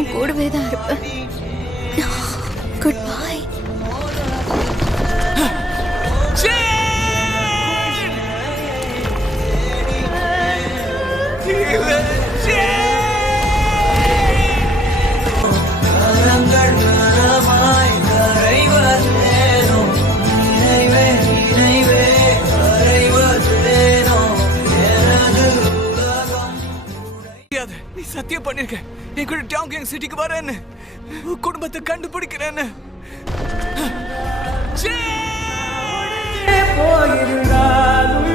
உன் கூடவே தான் இருப்பேன். Good bye. நீ சத்தியம் பண்ணிருக்க என் கூட டாங்கிங் சிட்டிக்கு வரேன்னு, குடும்பத்தை கண்டுபிடிக்கிறேன்னு. போயிருந்தாலும்